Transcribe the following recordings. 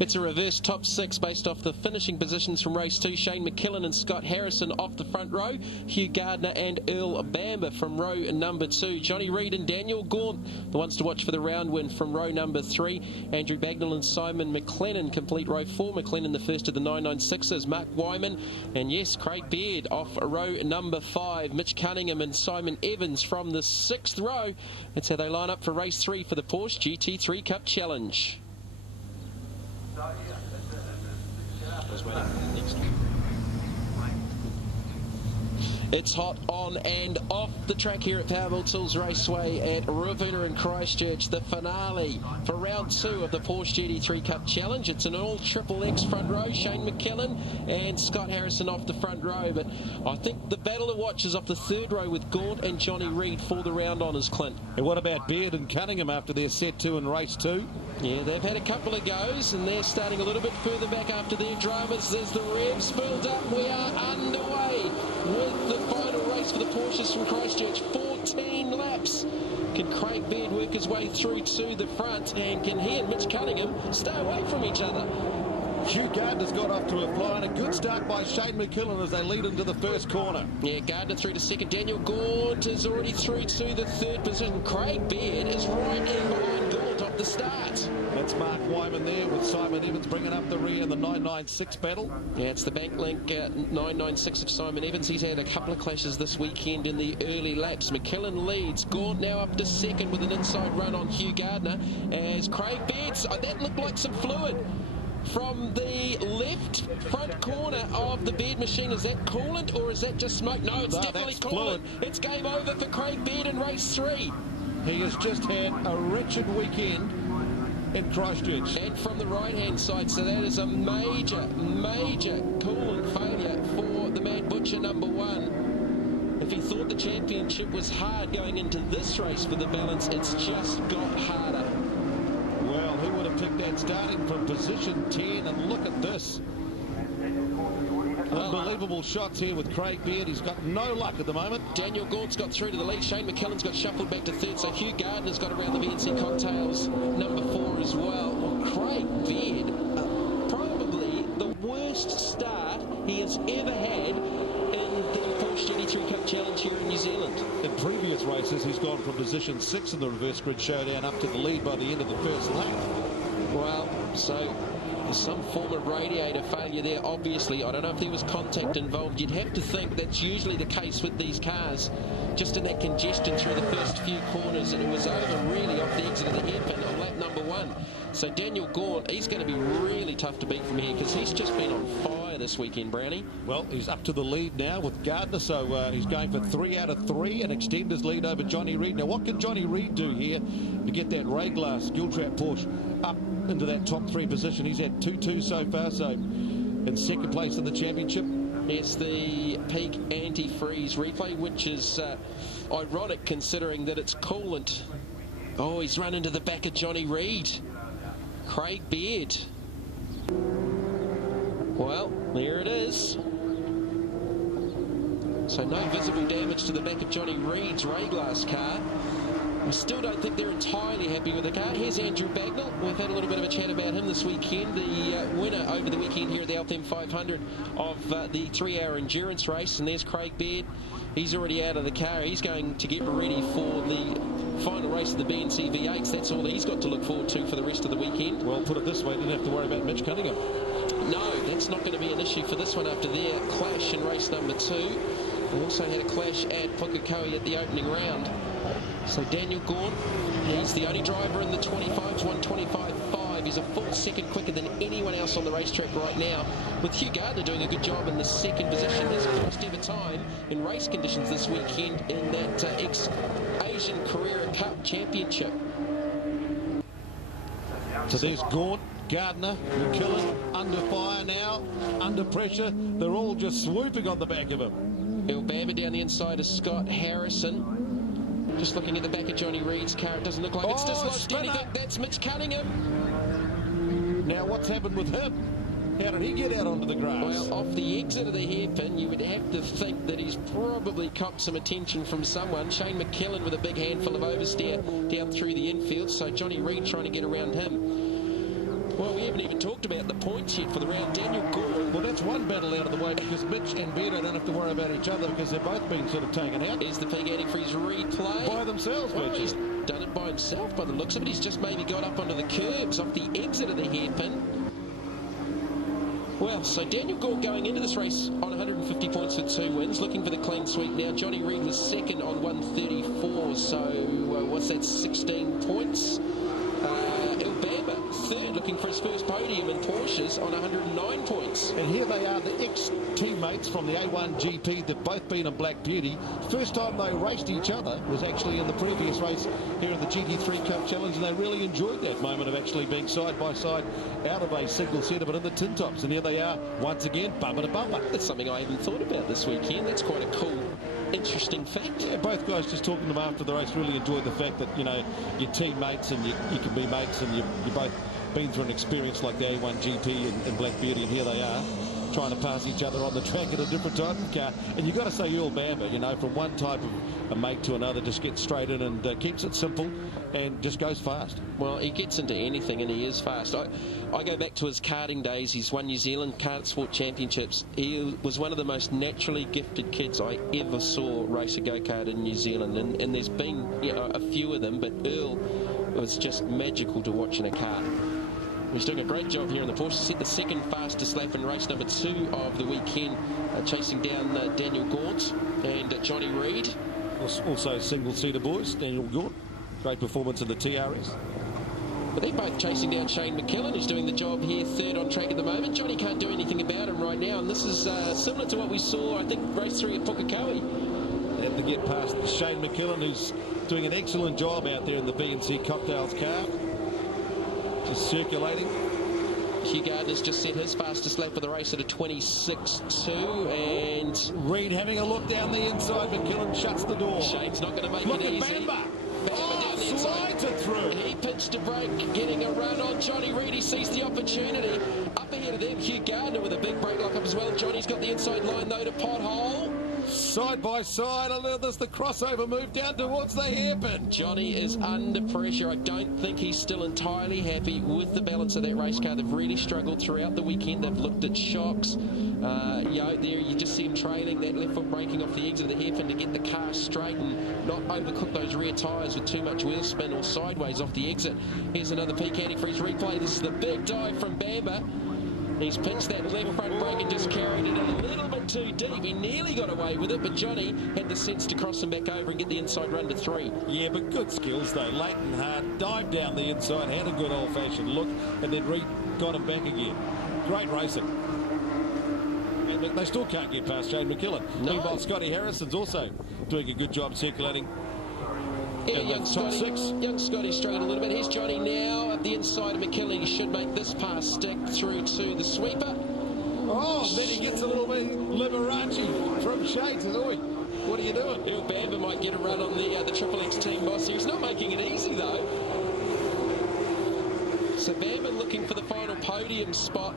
It's a reverse top six based off the finishing positions from race 2. Shane McKillen and Scott Harrison off the front row. Hugh Gardner and Earl Bamber from row number 2. Johnny Reid and Daniel Gaunt, the ones to watch for the round win from row number 3. Andrew Bagnall and Simon McLennan complete row 4. McLennan the first of the 996ers. Mark Wyman and yes, Craig Baird off row number 5. Mitch Cunningham and Simon Evans from the 6th row. That's how they line up for race 3 for the Porsche GT3 Cup Challenge. It's hot on and off the track here at Powerbuilt Tools Raceway at Ruapuna in Christchurch. The finale for round 2 of the Porsche GT3 Cup Challenge. It's an all triple X front row. Shane McKillen and Scott Harrison off the front row. But I think the battle of watches off the 3rd row with Gaunt and Johnny Reid for the round honours, Clint. And what about Baird and Cunningham after their set 2 in race 2? Yeah, they've had a couple of goes and they're starting a little bit further back after their dramas. There's the revs build up. We are underway with the final race for the Porsches from Christchurch. 14 laps. Can Craig Baird work his way through to the front, and can he and Mitch Cunningham stay away from each other? Hugh Gardner's got off to a fly, and a good start by Shane McKillen as they lead into the first corner. Yeah, Gardner through to second. Daniel Gaunt is already through to the 3rd position. Craig Baird is right in behind Gaunt off the start. That's Mark Wyman there with Simon Evans bringing up the rear in the 996 battle. Yeah, it's the Banklink 996 of Simon Evans. He's had a couple of clashes this weekend in the early laps. McKillen leads. Gaunt now up to second with an inside run on Hugh Gardner as Craig Baird. That looked like some fluid from the left front corner of the Baird machine. Is that coolant or is that just smoke? No, it's definitely coolant. It's game over for Craig Baird in race 3. He has just had a wretched weekend in Christchurch. And from the right-hand side, so that is a major coolant failure for the Mad Butcher number 1. If he thought the championship was hard going into this race for the balance, it's just got harder. Well, who would have picked that starting from position 10? And look at this. Unbelievable shots here with Craig Baird. He's got no luck at the moment. Daniel Gaunt's got through to the lead. Shane McKillen's got shuffled back to 3rd. So Hugh Gardner's got around the VNC Cocktails number 4 as well. Well, Craig Baird, probably the worst start he has ever had in the Porsche GT3 Cup Challenge here in New Zealand. In previous races, he's gone from position 6 in the reverse grid showdown up to the lead by the end of the first lap. Well, so there's some form of radiator failure there, obviously. I don't know if there was contact involved. You'd have to think that's usually the case with these cars, just in that congestion through the first few corners, and it was over really off the exit of the hairpin on lap number 1. So Daniel Gaunt, he's going to be really tough to beat from here because he's just been on fire this weekend, Brownie. Well, he's up to the lead now with Gardner, so he's going for 3 out of 3 and extend his lead over Johnny Reid. Now, what can Johnny Reid do here to get that Ray Glass Giltrap Porsche up into that top 3 position? He's had 2-2 so far, so in 2nd place in the championship. It's the peak anti-freeze replay, which is ironic considering that it's coolant. Oh, he's run into the back of Johnny Reid. Craig Baird. Well, there it is. So no visible damage to the back of Johnny Reid's Ray Glass car. I still don't think they're entirely happy with the car. Here's Andrew Bagnall. We've had a little bit of a chat about him this weekend. The winner over the weekend here at the Altham 500 of the 3-hour endurance race. And there's Craig Baird. He's already out of the car. He's going to get ready for the final race of the BNC V8s. That's all he's got to look forward to for the rest of the weekend. Well, put it this way, didn't have to worry about Mitch Cunningham. No, that's not going to be an issue for this one after their clash in race number 2. We also had a clash at Pukekohe at the opening round. So Daniel Gaunt, he's the only driver in the 25s, 125.5. He's a full second quicker than anyone else on the racetrack right now, with Hugh Gardner doing a good job in the 2nd position. His first ever time in race conditions this weekend in that ex-Asian Carrera Cup Championship. So there's Gaunt, Gardner, McKillen under fire now, under pressure. They're all just swooping on the back of him. Earl Bamber down the inside of Scott Harrison. Just looking at the back of Johnny Reid's car, it doesn't look like it's dislodged anything. That's Mitch Cunningham. Now what's happened with him? How did he get out onto the grass? Well, off the exit of the hairpin, you would have to think that he's probably copped some attention from someone. Shane McKillen with a big handful of oversteer down through the infield, so Johnny Reid trying to get around him. Well, we haven't even talked about the points yet for the round. Daniel Gordon. Well, that's one battle out of the way because Mitch and Beardo don't have to worry about each other because they've both been sort of taken out. Is the Peak Antifreeze replay? By themselves, well, virtually. He's done it by himself by the looks of it. He's just maybe got up onto the curbs off the exit of the hairpin. Well, so Daniel Gore going into this race on 150 points for 2 wins, looking for the clean sweep now. Johnny Reid was second on 134, so what's that, 16 points? Third, looking for his first podium in Porsches on 109 points. And here they are, the ex-teammates from the A1 GP. They've both been in Black Beauty. First time they raced each other was actually in the previous race here in the GT3 Cup Challenge, and they really enjoyed that moment of actually being side by side out of a single seater, but in the tin tops. And here they are once again, bumper to bumper. That's something I haven't thought about this weekend. That's quite a cool, interesting fact. Yeah, both guys just talking to them after the race really enjoyed the fact that, you know, you're teammates and you can be mates, and you both been through an experience like the A1 GP and Black Beauty, and here they are trying to pass each other on the track in a different type of car. And you've got to say Earl Bamber, you know, from one type of a mate to another, just gets straight in and keeps it simple and just goes fast. Well, he gets into anything and he is fast. I go back to his karting days. He's won New Zealand Kart Sport Championships. He was one of the most naturally gifted kids I ever saw race a go-kart in New Zealand, and there's been, you know, a few of them, but Earl was just magical to watch in a car. He's doing a great job here in the Porsche. Set the second fastest lap in race number 2 of the weekend, chasing down Daniel Gaunt and Johnny Reid. Also single-seater boys, Daniel Gaunt. Great performance in the TRS. But they're both chasing down Shane McKillen, who's doing the job here, third on track at the moment. Johnny can't do anything about him right now, and this is similar to what we saw, I think, race 3 at Pukekohe. They have to get past Shane McKillen, who's doing an excellent job out there in the B&C Cocktails car. Just circulating. Hugh Gardner's just set his fastest lap of the race at a 26.2, and Reid having a look down the inside. McKillen shuts the door. Shane's not going to make look it easy. Bamber. Bamber down the inside. Slides it through. He pinched a brake, getting a run on Johnny Reid. He sees the opportunity. Up ahead of them, Hugh Gardner with a big brake lock up as well. Johnny's got the inside line though to pothole. Side by side, there's the crossover move down towards the hairpin. Johnny is under pressure. I don't think he's still entirely happy with the balance of that race car. They've really struggled throughout the weekend. They've looked at shocks. There you just see him trailing that left foot braking off the exit of the hairpin to get the car straight and not overcook those rear tyres with too much wheel spin or sideways off the exit. Here's another Peak Antifreeze replay. This is the big dive from Bamber. He's pinched that left front brake and just carried it in a little bit too deep. He nearly got away with it, but Johnny had the sense to cross him back over and get the inside run to 3. Yeah, but good skills though. Late and hard, dived down the inside, had a good old-fashioned look, and then Reid got him back again. Great racing. And they still can't get past Shane McKillen. No. Meanwhile, Scotty Harrison's also doing a good job circulating. Yeah, young Scotty straight a little bit. Here's Johnny now at the inside of McKillen. He should make this pass stick through to the sweeper. Oh, then he gets a little bit Liberace from Shane. Says, oi, what are you doing? Earl Bamber might get a run on the Triple X team boss here. He's not making it easy though. So Bamber looking for the final podium spot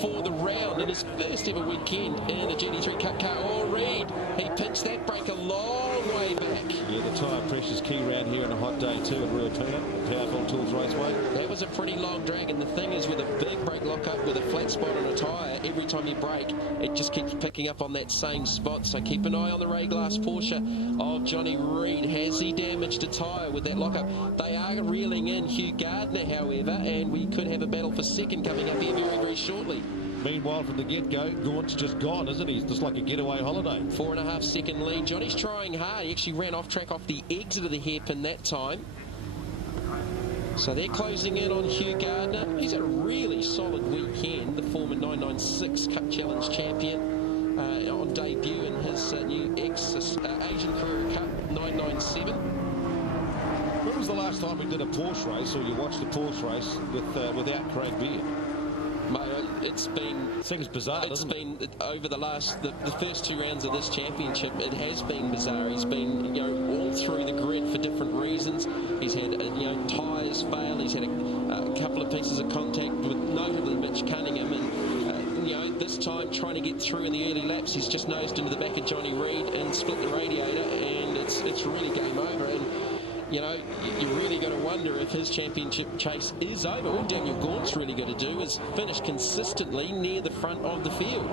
for the round in his first ever weekend in a GT3 Cup car. Oh, Reid, he pinched that brake a long way back. Yeah, the tyre pressure's key round here on a hot day too at Ruapuna, Powerbuilt Tools Raceway. That was a pretty long drag, and the thing is with a big brake lock-up with a flat spot on a tyre, every time you brake, it just keeps picking up on that same spot. So keep an eye on the Ray Glass Porsche of Johnny Reid. Has he damaged a tyre with that lock-up? They are reeling in Hugh Gardner, however, and we could have a battle for second coming up here very, very shortly. Meanwhile, from the get-go, Gaunt's just gone, isn't he? It's just like a getaway holiday. 4.5 second lead. Johnny's trying hard. He actually ran off track off the exit of the hairpin that time. So they're closing in on Hugh Gardner. He's had a really solid weekend. The former 996 Cup Challenge champion on debut in his new Asian Career Cup 997. When was the last time we did a Porsche race, or you watched a Porsche race without Craig Beard? It's been... Seems bizarre, It's been over the first 2 rounds of this championship. It has been bizarre. He's been, all through the grid for different reasons. He's had, tyres fail. He's had a couple of pieces of contact with notably Mitch Cunningham, and this time trying to get through in the early laps, he's just nosed into the back of Johnny Reid and split the radiator, and it's really game over. And you really got to wonder if his championship chase is over. All Daniel Gaunt's really got to do is finish consistently near the front of the field.